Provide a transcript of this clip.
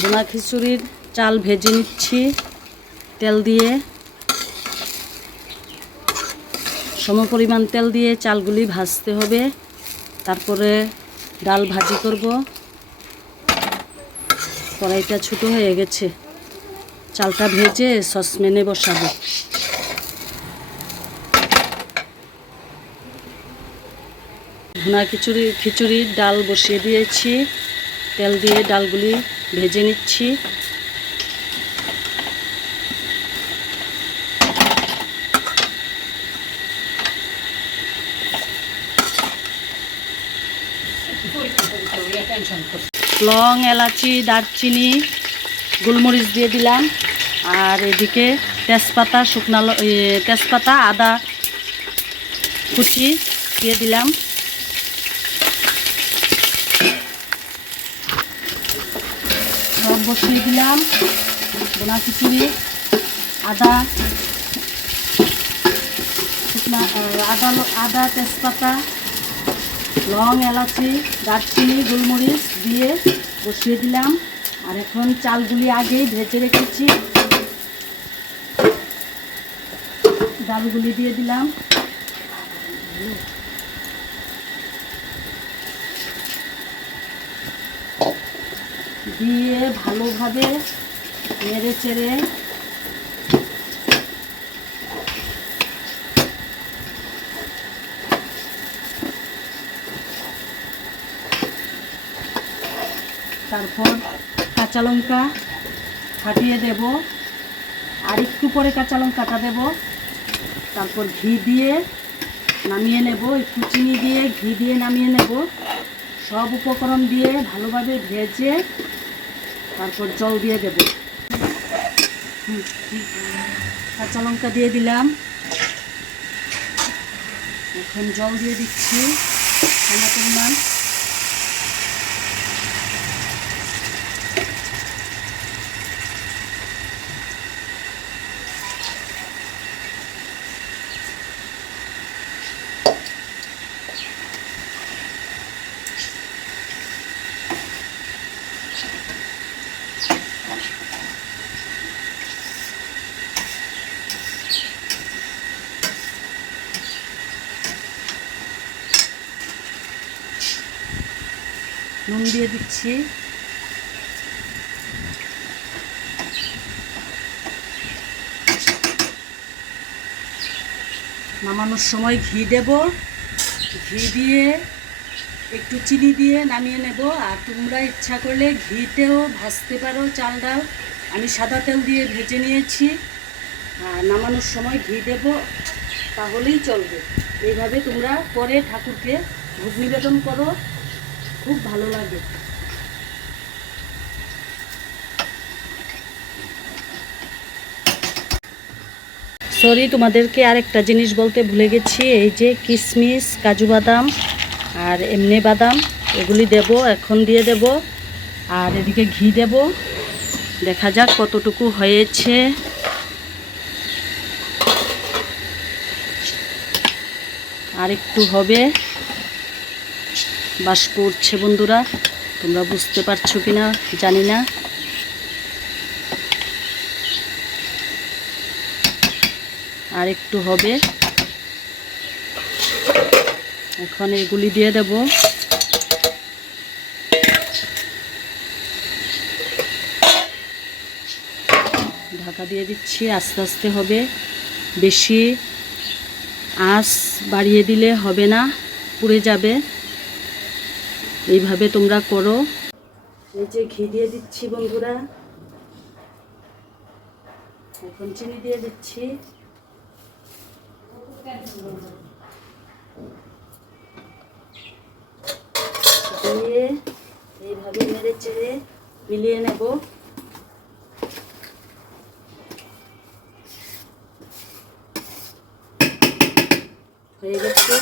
ভুনা খিচুড়ির চাল ভেজে নিচ্ছি তেল দিয়ে। সমপরিমাণ তেল দিয়ে চালগুলি ভাজতে হবে, তারপরে ডাল ভাজি করব। কড়াইটা ছোটো হয়ে গেছে, চালটা ভেজে সসপ্যানে বসাবো। ভুনা খিচুড়ির ডাল বসিয়ে দিয়েছি, তেল দিয়ে ডালগুলি ভেজে নিচ্ছি। লং, এলাচি, দারচিনি, গোলমরিচ দিয়ে দিলাম। আর এদিকে তেজপাতা, তেজপাতা, আদা কুচি দিয়ে দিলাম। সব বসিয়ে দিলাম। ভুনা খিচুড়ি, আদা, তেজপাতা, লং, এলাচি, দারচিনি, গোলমরিচ দিয়ে বসিয়ে দিলাম। আর এখন চালগুলি আগেই ভেজে রেখেছি, ডালগুলি দিয়ে দিলাম। দিয়ে ভালোভাবে নেড়ে চেড়ে তারপর কাঁচা লঙ্কা ফাটিয়ে দেব, আর একটু পরে কাঁচা লঙ্কাটা দেব। তারপর ঘি দিয়ে নামিয়ে নেব, একটু চিনি দিয়ে ঘি দিয়ে নামিয়ে নেব। সব উপকরণ দিয়ে ভালোভাবে ভেজে তারপর জল দিয়ে দেব। কাঁচা লঙ্কা দিয়ে দিলাম, এখন জল দিয়ে দিচ্ছি পরিমাণ। নুন দিয়ে দিচ্ছি। নামানোর সময় ঘি দেব, ঘি দিয়ে একটু চিনি দিয়ে নামিয়ে নেব। আর তোমরা ইচ্ছা করলে ঘিতেও ভাজতে পারো চাল ডাল। আমি সাদা তেল দিয়ে ভেজে নিয়েছি, আর নামানোর সময় ঘি দেব, তাহলেই চলবে। এইভাবে তোমরা পরে ঠাকুরকে ভোগ নিবেদন করো, খুব ভালো লাগে। সরি, তোমাদেরকে আরেকটা জিনিস বলতে ভুলে গেছি। এই যে কিশমিশ, কাজু বাদাম আর এমনি বাদাম, এগুলি দেব, এখন দিয়ে দেব। আর এদিকে ঘি দেব, দেখা যাক কতটুকু হয়েছে। আর একটু হবে, বাষ্প উঠছে বন্ধুরা, তোমরা বুঝতে পারছো কিনা জানি না। আর একটু হবে, এখন এগুলি দিয়ে দেব। ঢাকা দিয়ে দিচ্ছি, আস্তে আস্তে হবে, বেশি আঁচ বাড়িয়ে দিলে হবে না, পুড়ে যাবে। এইভাবে তোমরা করো। এই যে ঘি দিয়ে দিচ্ছি বন্ধুরা, এখন চিনি দিয়ে দিচ্ছি। দিয়ে এইভাবে নেড়ে চেড়ে মিলিয়ে নেব। হয়ে গেছে।